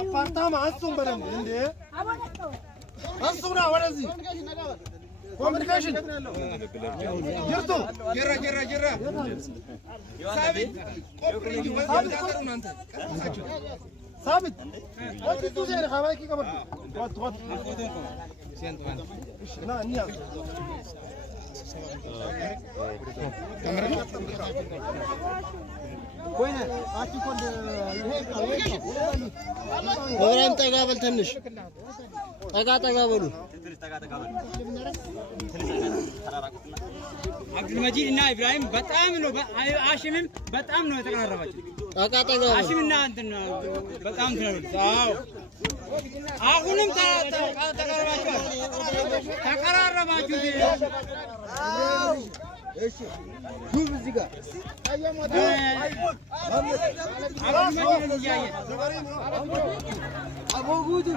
አፓርታማ አንሱን በደንብ እንዴ አንሱና ወደዚህ ኮሙኒኬሽን ጅርቱ ጀራ ሳቢት ቆፕሪጂ ወጣታሩን አንተ ሳቢት ወጥቱ ዘር ሐባይቂ ቀበል ወጥ ና እንያ ኮይነ አትቆል ወራም ጠጋበል ትንሽ ጠጋ በሉ አብዱልመጂድ እና ኢብራሂም በጣም ነው አሽምም በጣም ነው የተቀራረባችሁ ጠጋ አሽምና እንትን በጣም ትነሩት አዎ አሁንም ተቀራረባችሁ እሺ ዱብ እዚህ ጋር አብዱልመጂድ እያየ አቦ ጉዱ